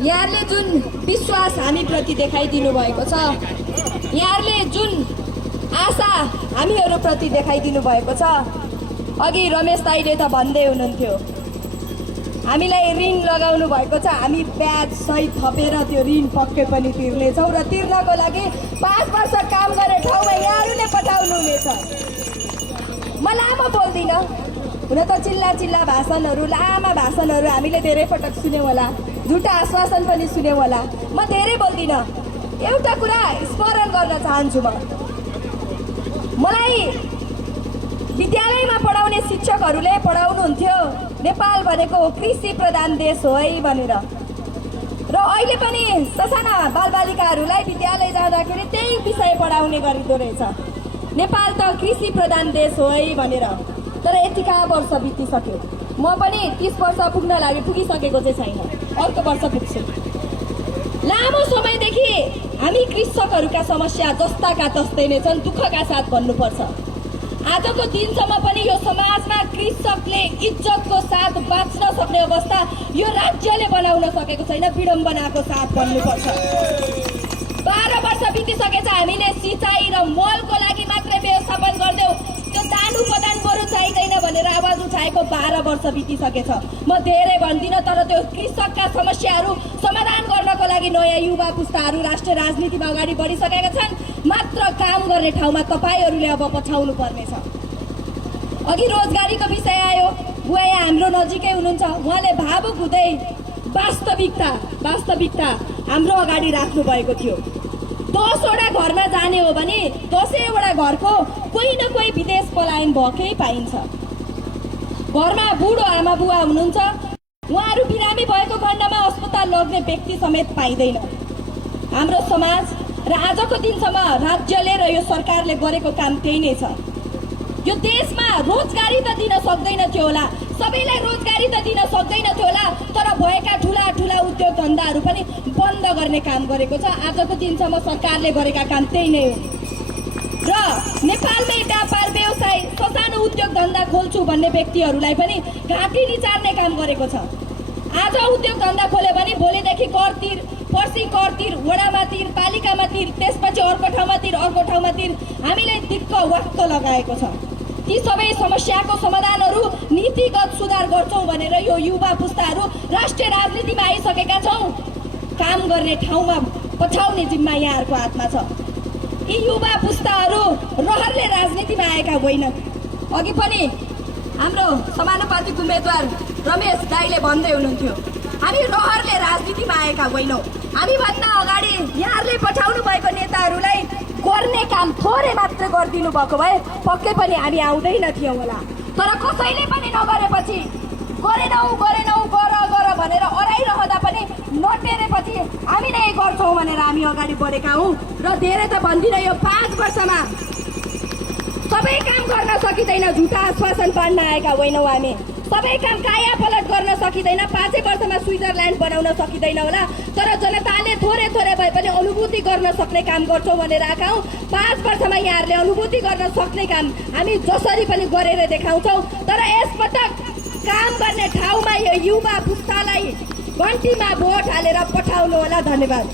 यहाँले जुन विश्वास हामीप्रति देखाइदिनु भएको छ, यहाँले जुन आशा हामीहरूप्रति देखाइदिनु भएको छ, अघि रमेश दाइले त भन्दै हुनुहुन्थ्यो हामीलाई ऋण लगाउनु भएको छ, हामी ब्याज सहित थपेर त्यो ऋण पक्कै पनि तिर्नेछौँ र तिर्नको लागि 5 वर्ष काम गर्ने ठाउँमा यहाँहरूले पठाउनु हुनेछ। म लामो बोल्दिनँ, हुन त चिल्ला चिल्ला भाषणहरू, लामा भाषणहरू हामीले धेरै पटक सुन्यौँ होला, झुटा आश्वासन पनि सुन्यौँ होला। म धेरै बोल्दिनँ, एउटा कुरा स्मरण गर्न चाहन्छु। मलाई विद्यालयमा पढाउने शिक्षकहरूले पढाउनुहुन्थ्यो नेपाल भनेको कृषि प्रधान देश हो है भनेर, र अहिले पनि ससाना बालबालिकाहरूलाई विद्यालय जाँदाखेरि त्यही विषय पढाउने गरिँदो रहेछ, नेपाल त कृषि प्रधान देश हो है भनेर। तर यतिका वर्ष बितिसक्यो, म पनि 30 वर्ष पुग्न लागि पुगिसकेको चाहिँ छैन, अर्को वर्ष पुग्छु। लामो समयदेखि हामी कृषकहरूका समस्या जस्ताका तस्तै नै छन्, दुःखका साथ भन्नुपर्छ। आजको दिनसम्म पनि यो समाजमा कृषकले इज्जतको साथ बाँच्न सक्ने अवस्था यो राज्यले बनाउन सकेको छैन, विडम्बनाको साथ भन्नुपर्छ। 12 वर्ष बितिसकेछ, हामीले सिँचाइ र मलको लागि मात्रै व्यवस्थापन गर्दैौ, त्यो दान उपदान बरु चाहिँदैन भनेर आवाज उठाएको 12 वर्ष बितिसकेछ। म धेरै भन्दिनँ, तर त्यो कृषकका समस्याहरू समाधान गर्नको लागि नयाँ युवा पुस्ताहरू राष्ट्रिय राजनीतिमा अगाडि बढिसकेका छन्। मात्र काम गर्ने ठाउँमा तपाईहरूले अब पछाउनु पर्नेछ। अघि रोजगारीको विषय आयो, बुवा यहाँ हाम्रो नजिकै हुनुहुन्छ, उहाँले भावुक हुँदै वास्तविकता हाम्रो अगाडि राख्नु भएको थियो। 10 वटा घरमा जाने हो भने 10 वटा घरको कोही न कोही विदेश पलायन भएकै पाइन्छ। घरमा बुढो आमा बुवा हुनुहुन्छ, उहाँहरू बिरामी भएको खण्डमा अस्पताल लग्ने व्यक्ति समेत पाइँदैन। हाम्रो समाज र आजको दिनसम्म राज्यले र यो सरकारले गरेको काम त्यही नै छ। यो देशमा रोजगारी त दिन सक्दैन थियो होला, सबैलाई रोजगारी त दिन सक्दैन थियो होला, तर भएका ठुला ठुला उद्योग धन्दाहरू पनि बन्द गर्ने काम गरेको छ। आजको दिनसम्म सरकारले गरेका काम त्यही नै हो। र नेपालमै व्यापार व्यवसाय ससानो उद्योग धन्दा खोल्छु भन्ने व्यक्तिहरूलाई पनि घाँटी निचार्ने काम गरेको छ। आज उद्योग धन्दा खोल्यो भने भोलिदेखि कर तिर, पर्सि कर तिर, वडामा तिर, पालिकामा तिर, त्यसपछि अर्को ठाउँमा तिर, अर्को ठाउँमा तिर, हामीले दिक्क वाक्क लगाएको छ। ती सबै समस्याको समाधानहरू नीतिगत सुधार गर्छौँ भनेर यो युवा पुस्ताहरू राष्ट्रिय राजनीतिमा आइसकेका छौँ। काम गर्ने ठाउँमा पछाउने जिम्मा यहाँहरूको हातमा छ। यी युवा पुस्ताहरू रहरले राजनीतिमा आएका होइनन्। अघि पनि हाम्रो समानुपातिक उम्मेदवार रमेश दाइले भन्दै हुनुहुन्थ्यो, हामी रहरले राजनीतिमा आएका होइनौँ। हामीभन्दा अगाडि यहाँहरूले पठाउनु भएको नेताहरूलाई गर्ने काम थोरै मात्र गरिदिनु भएको भए पक्कै पनि हामी आउँदैन थियौँ होला। तर कसैले पनि नगरेपछि गरेनौ गर भनेर अराइरहँदा पनि नटेरेपछि हामी नै गर्छौँ भनेर हामी अगाडि बढेका हौँ। र धेरै त भन्दिनँ, यो 5 वर्षमा सबै काम गर्न सकिँदैन, झुटा आश्वासन पाड्न आएका होइनौँ हामी। सबै काम काया पलट गर्न सकिँदैन, 5 वर्षमा स्विजरल्यान्ड बनाउन सकिँदैन होला, तर जनताले थोरै भए पनि अनुभूति गर्न सक्ने काम गर्छौँ भनेर आएका हौँ। 5 वर्षमा यहाँहरूले अनुभूति गर्न सक्ने काम हामी जसरी पनि गरेर देखाउँछौँ। तर यसपटक काम गर्ने ठाउँमा यो युवा पुस्तालाई घन्टीमा भोट हालेर पठाउनु होला। धन्यवाद।